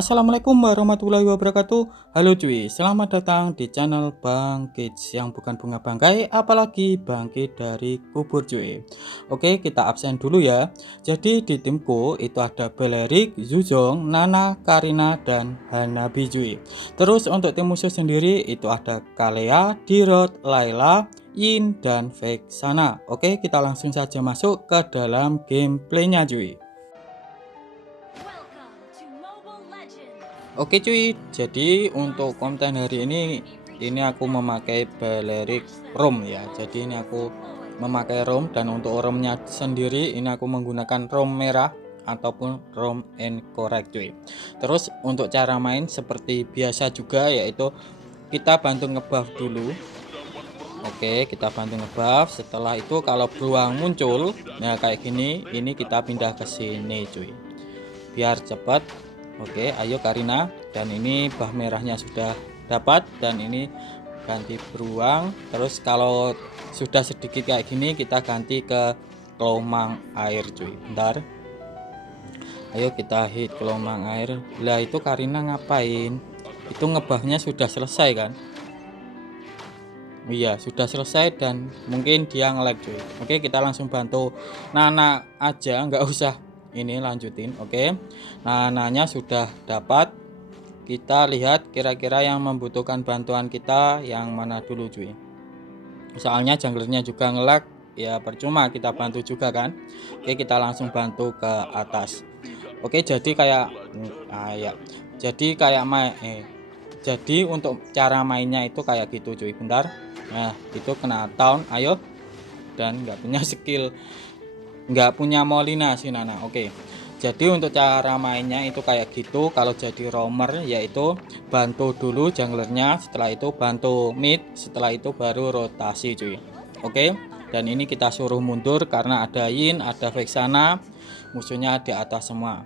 Assalamualaikum warahmatullahi wabarakatuh. Halo cuy, selamat datang di channel Bang Kids yang bukan bunga bangkai, apalagi bangkit dari kubur cuy. Oke, kita absen dulu ya. Jadi di timku itu ada Belerik, Zuzong, Nana, Karina, dan Hanabi cuy. Terus untuk tim musuh sendiri itu ada Kalea, Dirot, Laila, Yin, dan Vexana. Oke, kita langsung saja masuk ke dalam gameplaynya cuy. Oke cuy, jadi untuk konten hari ini aku memakai Balerik ROM ya. Jadi ini aku memakai ROM, dan untuk ROM-nya sendiri ini aku menggunakan ROM merah ataupun ROM incorrect cuy. Terus untuk cara main seperti biasa juga, yaitu kita bantu ngebuff dulu. Oke, kita bantu ngebuff. Setelah itu kalau beruang muncul, nah kayak gini, ini kita pindah ke sini cuy, biar cepat. Oke, ayo Karina, dan ini bah merahnya sudah dapat, dan ini ganti beruang. Terus kalau sudah sedikit kayak gini kita ganti ke kelomang air cuy. Bentar, ayo kita hit kelomang air. Lah itu Karina ngapain? Itu ngebahnya sudah selesai kan? Iya sudah selesai, dan mungkin dia nge-lag cuy. Oke, kita langsung bantu Nana aja, nggak usah ini lanjutin. Oke, Nananya sudah dapat. Kita lihat kira-kira yang membutuhkan bantuan kita yang mana dulu cuy. Soalnya junglernya juga nge-lag, ya percuma kita bantu juga kan. Oke, kita langsung bantu ke atas. Oke, jadi kayak ya. Jadi kayak jadi untuk cara mainnya itu kayak gitu cuy. Bentar. Nah, itu kena down. Ayo. Dan nggak punya skill, nggak punya Molina si Nana. Oke, jadi untuk cara mainnya itu kayak gitu. Kalau jadi roamer yaitu bantu dulu junglernya, setelah itu bantu mid, setelah itu baru rotasi cuy. Oke, dan ini kita suruh mundur karena ada Yin, ada Vexana, musuhnya di atas semua.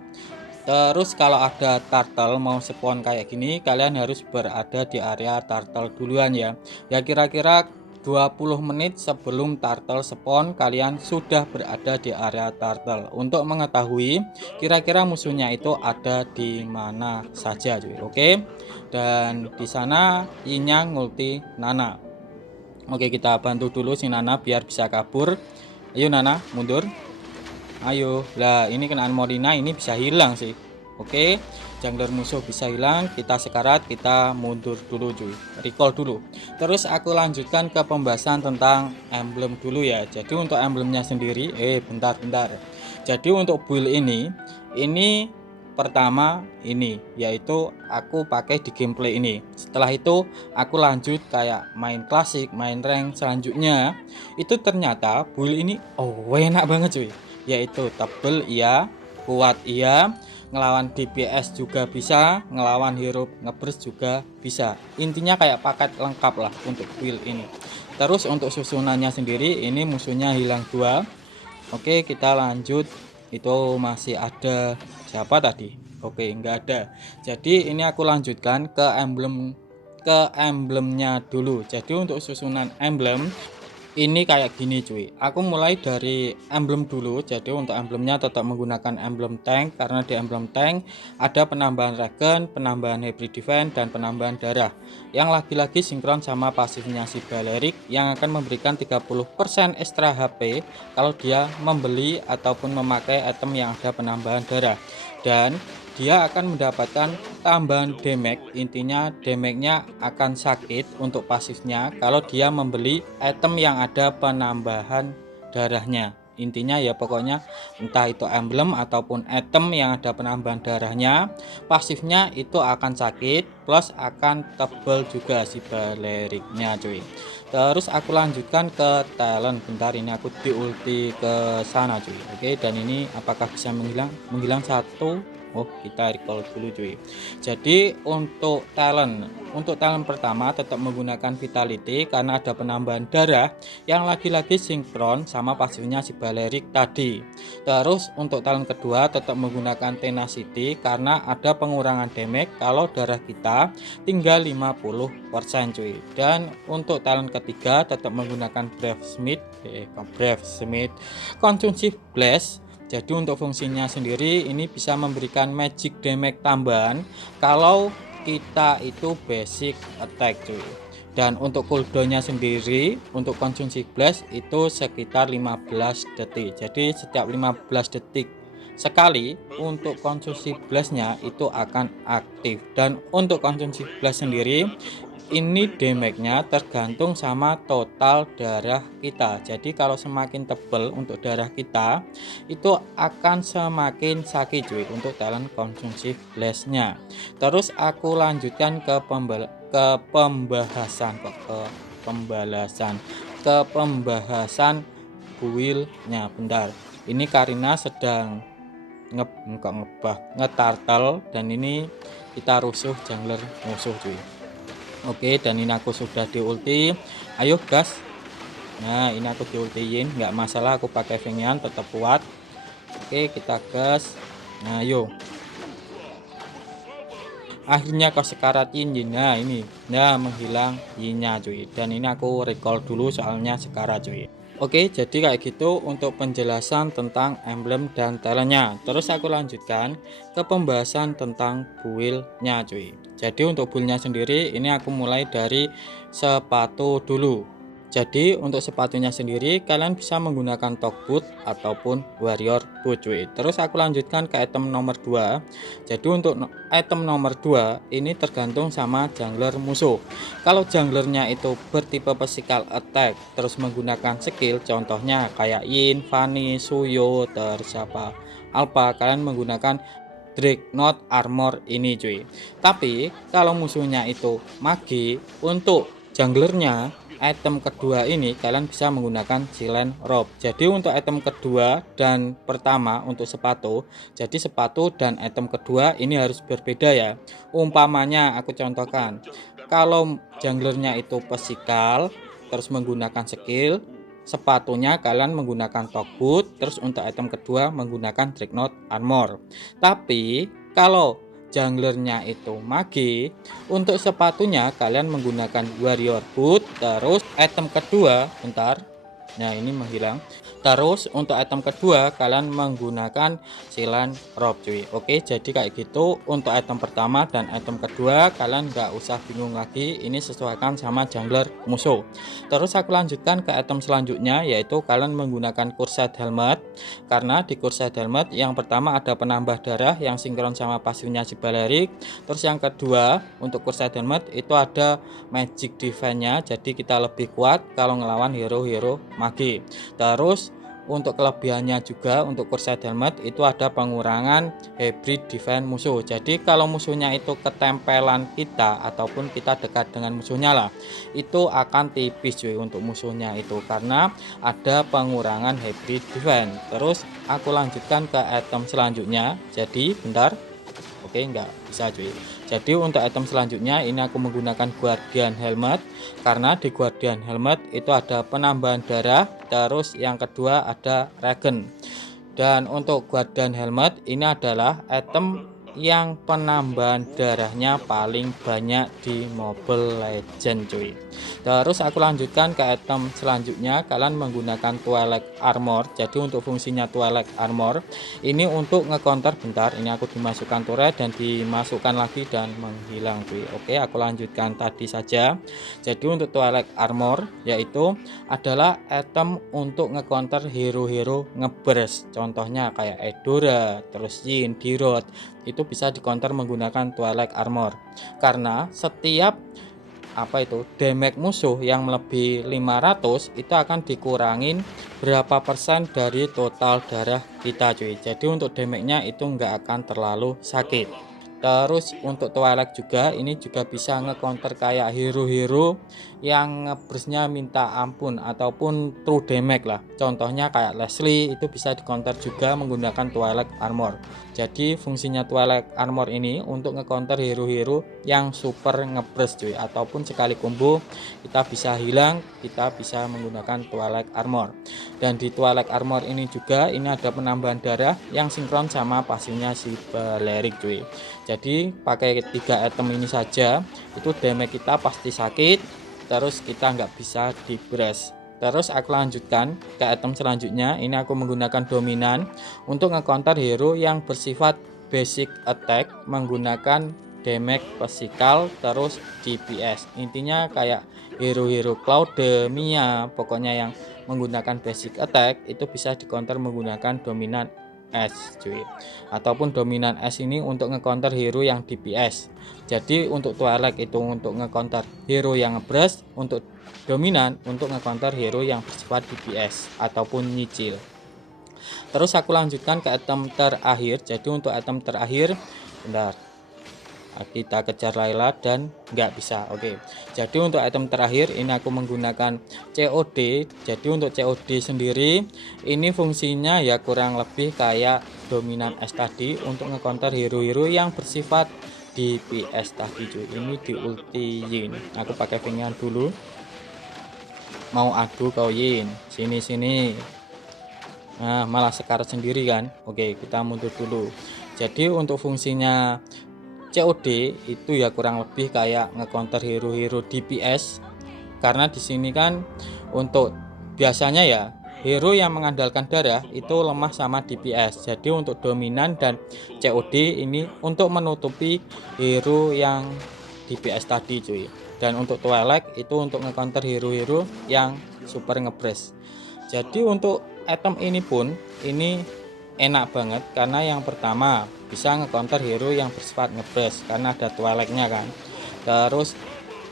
Terus kalau ada turtle mau spawn kayak gini, kalian harus berada di area turtle duluan ya. Ya kira-kira 20 menit sebelum turtle spawn kalian sudah berada di area turtle untuk mengetahui kira-kira musuhnya itu ada di mana saja cuy. Oke. Dan di sana Yinya ngulti Nana. Oke, kita bantu dulu si Nana biar bisa kabur. Ayo Nana, mundur. Ayo, lah ini kenaan Molina ini bisa hilang sih. Oke, jungler musuh bisa hilang. Kita sekarat, kita mundur dulu cuy, recall dulu. Terus aku lanjutkan ke pembahasan tentang emblem dulu ya. Jadi untuk emblemnya sendiri, bentar. Jadi untuk build ini pertama ini, yaitu aku pakai di gameplay ini. Setelah itu aku lanjut kayak main klasik, main rank selanjutnya. Itu ternyata build ini enak banget cuy, yaitu tebel iya, kuat iya, ngelawan DPS juga bisa, ngelawan hero ngeburst juga bisa. Intinya kayak paket lengkap lah untuk build ini. Terus untuk susunannya sendiri, ini musuhnya hilang 2. Oke, kita lanjut. Itu masih ada siapa tadi? Oke, enggak ada. Jadi ini aku lanjutkan ke emblemnya dulu. Jadi untuk susunan emblem ini kayak gini cuy, aku mulai dari emblem dulu. Jadi untuk emblemnya tetap menggunakan emblem tank, karena di emblem tank ada penambahan regen, penambahan hybrid defense, dan penambahan darah yang lagi-lagi sinkron sama pasifnya si Balerik yang akan memberikan 30% extra HP kalau dia membeli ataupun memakai item yang ada penambahan darah, dan dia akan mendapatkan tambahan damage. Intinya damage-nya akan sakit untuk pasifnya kalau dia membeli item yang ada penambahan darahnya. Intinya ya pokoknya entah itu emblem ataupun item yang ada penambahan darahnya, pasifnya itu akan sakit plus akan tebel juga si Baleriknya cuy. Terus aku lanjutkan ke talent. Bentar, ini aku di ulti ke sana cuy. Oke, dan ini apakah bisa menghilang satu. Oh, kita recall dulu cuy. Jadi untuk talent pertama tetap menggunakan vitality karena ada penambahan darah yang lagi-lagi sinkron sama pasifnya si Balerik tadi. Terus untuk talent kedua tetap menggunakan tenacity karena ada pengurangan damage kalau darah kita tinggal 50% cuy. Dan untuk talent ketiga tetap menggunakan Brave Smith, Consumptive Blast Jadi untuk fungsinya sendiri ini bisa memberikan magic damage tambahan kalau kita itu basic attack cuy. Dan untuk cooldownnya sendiri untuk konsumsi blast itu sekitar 15 detik. Jadi setiap 15 detik sekali untuk konsumsi blastnya itu akan aktif. Dan untuk konsumsi blast sendiri ini damage-nya tergantung sama total darah kita. Jadi kalau semakin tebal untuk darah kita itu akan semakin sakit cuy untuk talent konsumsi blast-nya. Terus aku lanjutkan ke pembahasan build-nya. Bentar, ini Karina sedang ngetartel dan ini kita rusuh jungler musuh cuy. Oke, dan ini aku sudah di ulti. Ayo gas. Nah, ini aku di ultiin, nggak masalah, aku pakai Fengian tetap kuat. Oke, kita gas. Nah, yuk. Akhirnya kau sekarat Yin. Nah, ini. Nah, menghilang Yinnya cuy. Dan ini aku recall dulu soalnya sekarat cuy. Oke, jadi kayak gitu untuk penjelasan tentang emblem dan talentnya. Terus aku lanjutkan ke pembahasan tentang build-nya cuy. Jadi untuk build-nya sendiri ini aku mulai dari sepatu dulu. Jadi untuk sepatunya sendiri kalian bisa menggunakan Talk Boot ataupun Warrior Boot cuy. Terus aku lanjutkan ke item nomor 2. Jadi untuk item nomor 2 ini tergantung sama jungler musuh. Kalau junglernya itu bertipe physical attack terus menggunakan skill, contohnya kayak Yin, Fanny, Suyo, terus apa Alpha, kalian menggunakan Dreadnought Armor ini cuy. Tapi kalau musuhnya itu magi, untuk junglernya item kedua ini kalian bisa menggunakan Silent Robe. Jadi untuk item kedua dan pertama untuk sepatu, jadi sepatu dan item kedua ini harus berbeda ya. Umpamanya aku contohkan, kalau junglernya itu physical terus menggunakan skill, sepatunya kalian menggunakan Talk Boot, terus untuk item kedua menggunakan Dreadnought Armor. Tapi kalau junglernya itu magi, untuk sepatunya kalian menggunakan Warrior Boot, terus item kedua bentar, nah ini menghilang, terus untuk item kedua kalian menggunakan Silent Robe cuy. Oke, jadi kayak gitu untuk item pertama dan item kedua kalian nggak usah bingung lagi, ini sesuaikan sama jungler musuh. Terus aku lanjutkan ke item selanjutnya, yaitu kalian menggunakan Cursed Helmet. Karena di Cursed Helmet yang pertama ada penambah darah yang sinkron sama pasifnya si Balerik. Terus yang kedua untuk Cursed Helmet itu ada magic defense-nya, jadi kita lebih kuat kalau ngelawan hero-hero magi. Terus untuk kelebihannya juga untuk Cursed Helmet itu ada pengurangan hybrid defense musuh. Jadi kalau musuhnya itu ketempelan kita ataupun kita dekat dengan musuhnya lah, itu akan tipis cuy untuk musuhnya itu karena ada pengurangan hybrid defense. Terus aku lanjutkan ke item selanjutnya. Jadi bentar. Oke, nggak bisa cuy. Jadi untuk item selanjutnya ini aku menggunakan Guardian Helmet karena di Guardian Helmet itu ada penambahan darah, terus yang kedua ada regen. Dan untuk Guardian Helmet ini adalah item yang penambahan darahnya paling banyak di Mobile Legends cuy. Terus aku lanjutkan ke item selanjutnya, kalian menggunakan Twilight Armor. Jadi untuk fungsinya Twilight Armor ini untuk ngecounter, bentar, ini aku dimasukkan turret dan dimasukkan lagi dan menghilang cuy. Oke, aku lanjutkan tadi saja. Jadi untuk Twilight Armor yaitu adalah item untuk ngecounter hero-hero ngeburst, contohnya kayak Eudora, terus Yin, Dirot, itu bisa dicounter menggunakan Twilight Armor karena setiap damage musuh yang melebihi 500 itu akan dikurangin berapa persen dari total darah kita cuy. Jadi untuk damage-nya itu nggak akan terlalu sakit. Terus untuk Twilight juga ini juga bisa ngecounter kayak hero-hero yang ngeburstnya minta ampun ataupun true damage lah, contohnya kayak Leslie, itu bisa dicounter juga menggunakan Twilight Armor. Jadi fungsinya Twilight Armor ini untuk ngecounter hero-hero yang super ngeburst cuy, ataupun sekali combo kita bisa hilang, kita bisa menggunakan Twilight Armor. Dan di Twilight Armor ini juga ini ada penambahan darah yang sinkron sama pasifnya si Balerik cuy. Jadi pakai 3 item ini saja itu damage kita pasti sakit, terus kita nggak bisa di burst. Terus aku lanjutkan ke item selanjutnya. Ini aku menggunakan dominan untuk nge-counter hero yang bersifat basic attack menggunakan damage physical terus DPS. Intinya kayak hero-hero Claude, Mia, pokoknya yang menggunakan basic attack itu bisa di-counter menggunakan dominan S cuy. Ataupun dominan S ini untuk nge-counter hero yang DPS. Jadi untuk Twilight itu untuk nge-counter hero yang nge-burst, untuk dominan untuk nge-counter hero yang bersifat DPS ataupun nyicil. Terus aku lanjutkan ke item terakhir. Jadi untuk item terakhir, bentar, kita kejar Layla dan nggak bisa. Oke, jadi untuk item terakhir ini aku menggunakan COD. Jadi untuk COD sendiri ini fungsinya ya kurang lebih kayak dominan S tadi untuk nge-counter hero-hero yang bersifat DPS tadi cuy. Ini di ultiin. Aku pakai vingan dulu. Mau adu kau Yin, sini. Nah, malah sekarat sendiri kan. Oke, kita mundur dulu. Jadi untuk fungsinya COD itu ya kurang lebih kayak nge-counter hero-hero DPS. Karena di sini kan untuk biasanya ya hero yang mengandalkan darah itu lemah sama DPS. Jadi untuk dominan dan COD ini untuk menutupi hero yang DPS tadi cuy. Dan untuk Twilight itu untuk nge-counter hero-hero yang super ngebres. Jadi untuk item ini pun ini enak banget karena yang pertama bisa nge-counter hero yang bersifat ngebres karena ada Twilight-nya kan. Terus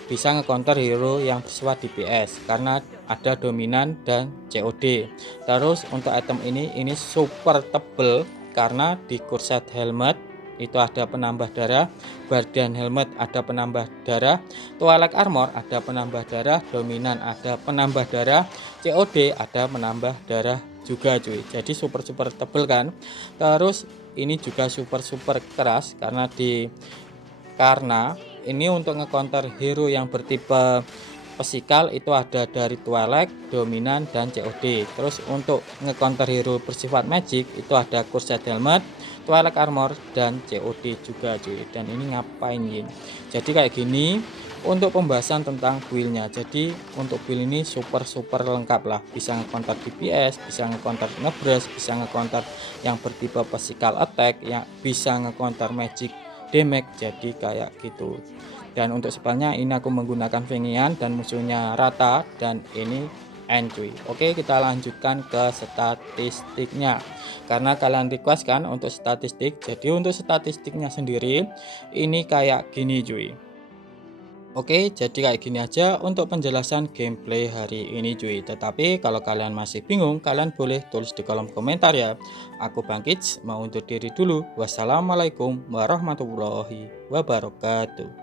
bisa nge-counter hero yang bersifat DPS karena ada dominan dan COD. Terus untuk item ini super tebel karena di Corset Helmet itu ada penambah darah, Guardian Helmet ada penambah darah, Twilight Armor ada penambah darah, dominan ada penambah darah, COD ada penambah darah juga cuy. Jadi super tebel kan. Terus ini juga super keras karena ini untuk nge-counter hero yang bertipe physical itu ada dari Twilight, dominan dan COD. Terus untuk nge-counter hero bersifat magic itu ada Corset Helmet, Twilight Armor dan COD juga cuy. Dan ini ngapain Yin? Jadi kayak gini untuk pembahasan tentang build-nya. Jadi untuk build ini super lengkap lah. Bisa nge-counter DPS, bisa nge-counter ngebres, bisa nge-counter yang bertipe physical attack, yang bisa nge-counter magic damage. Jadi kayak gitu. Dan untuk spellnya ini aku menggunakan Vengian dan musuhnya rata dan ini end cuy. Oke, kita lanjutkan ke statistiknya karena kalian request kan untuk statistik. Jadi untuk statistiknya sendiri ini kayak gini cuy. Oke, jadi kayak gini aja untuk penjelasan gameplay hari ini cuy. Tetapi kalau kalian masih bingung, kalian boleh tulis di kolom komentar ya. Aku Bangkits mau undur diri dulu. Wassalamualaikum warahmatullahi wabarakatuh.